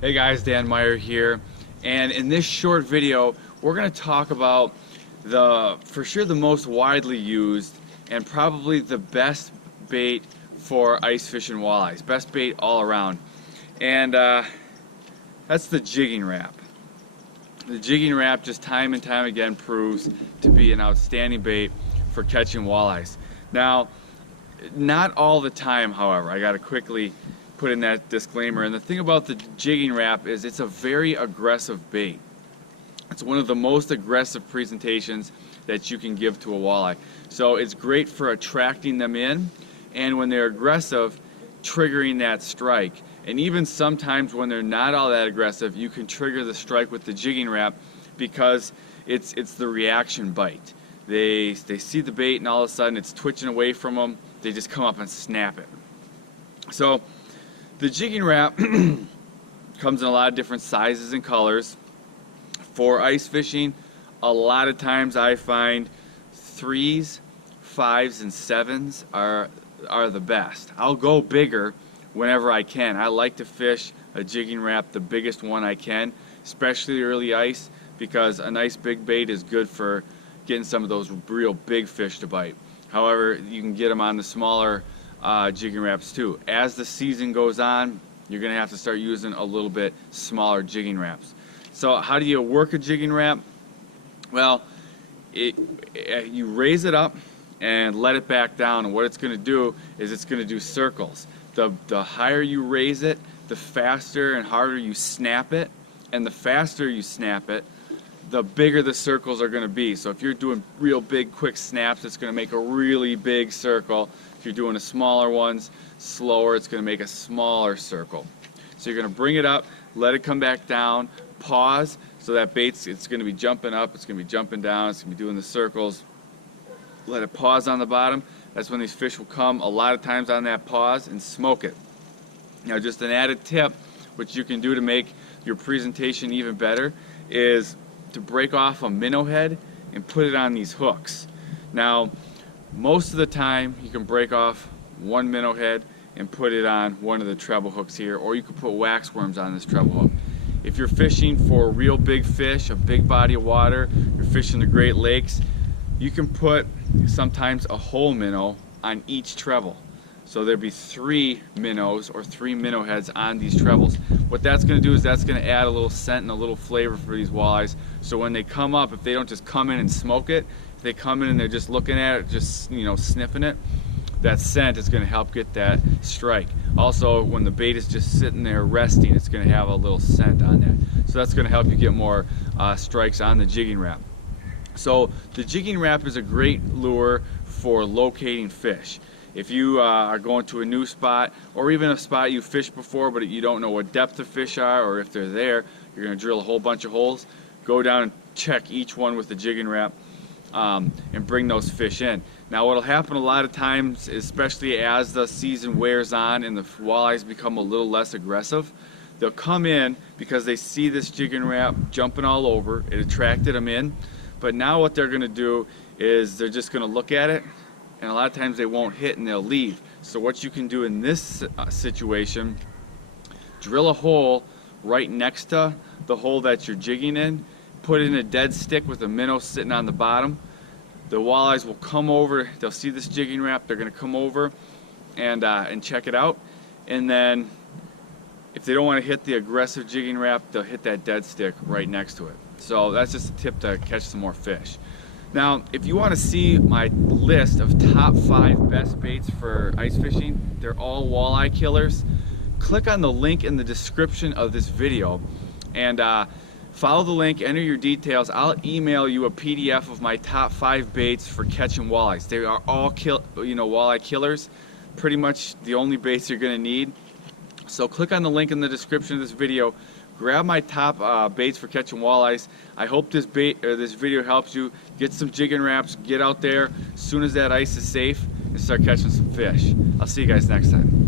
Hey guys, Dan Meyer here, and in this short video we're going to talk about for sure the most widely used and probably the best bait for ice fishing walleyes, best bait all around, and that's the jigging Rap. The jigging Rap just time and time again proves to be an outstanding bait for catching walleyes. Now, not all the time, however. I got to quickly put in that disclaimer. And the thing about the jigging Rap is it's a very aggressive bait. It's one of the most aggressive presentations that you can give to a walleye. So it's great for attracting them in, and when they're aggressive, triggering that strike. And even sometimes when they're not all that aggressive, you can trigger the strike with the jigging Rap because it's the reaction bite. They see the bait and all of a sudden it's twitching away from them. They just come up and snap it. So the jigging Rap comes in a lot of different sizes and colors. For ice fishing, a lot of times I find 3s, 5s, and 7s are the best. I'll go bigger whenever I can. I like to fish a jigging Rap, the biggest one I can, especially early ice, because a nice big bait is good for getting some of those real big fish to bite. However, you can get them on the smaller jigging Raps too. As the season goes on, you're going to have to start using a little bit smaller jigging Raps. So how do you work a jigging Rap? Well, you raise it up and let it back down, and what it's going to do is it's going to do circles. The higher you raise it, the faster and harder you snap it, and the faster you snap it, the bigger the circles are going to be. So if you're doing real big quick snaps, it's going to make a really big circle. If you're doing the smaller ones, slower, it's going to make a smaller circle. So you're going to bring it up, let it come back down, pause, so that bait's, it's going to be jumping up, it's going to be jumping down, it's going to be doing the circles. Let it pause on the bottom. That's when these fish will come a lot of times on that pause and smoke it. Now, just an added tip, which you can do to make your presentation even better, is to break off a minnow head and put it on these hooks. Now, most of the time you can break off one minnow head and put it on one of the treble hooks here, or you can put wax worms on this treble hook. If you're fishing for real big fish, a big body of water, you're fishing the Great Lakes, you can put sometimes a whole minnow on each treble. So there'd be 3 minnows or 3 minnow heads on these trebles. What that's going to do is that's going to add a little scent and a little flavor for these walleyes. So when they come up, if they don't just come in and smoke it, if they come in and they're just looking at it, just sniffing it, that scent is going to help get that strike. Also, when the bait is just sitting there resting, it's going to have a little scent on that. So that's going to help you get more strikes on the jigging Rap. So the jigging Rap is a great lure for locating fish. If you are going to a new spot, or even a spot you fished before but you don't know what depth the fish are, or if they're there, you're going to drill a whole bunch of holes, go down and check each one with the jigging Rap and bring those fish in. Now what will happen a lot of times, especially as the season wears on and the walleyes become a little less aggressive, they'll come in because they see this jigging Rap jumping all over. It attracted them in, but now what they're going to do is they're just going to look at it, and a lot of times they won't hit and they'll leave. So what you can do in this situation, drill a hole right next to the hole that you're jigging in, put in a dead stick with a minnow sitting on the bottom. The walleyes will come over, they'll see this jigging Rap, they're going to come over and check it out, and then if they don't want to hit the aggressive jigging Rap, they'll hit that dead stick right next to it. So that's just a tip to catch some more fish. Now, if you want to see my list of top 5 best baits for ice fishing, they're all walleye killers, click on the link in the description of this video and follow the link, enter your details. I'll email you a PDF of my top 5 baits for catching walleyes. They are all walleye killers, pretty much the only baits you're going to need. So click on the link in the description of this video. Grab my top baits for catching walleyes. I hope this video helps you get some jigging Raps, get out there as soon as that ice is safe, and start catching some fish. I'll see you guys next time.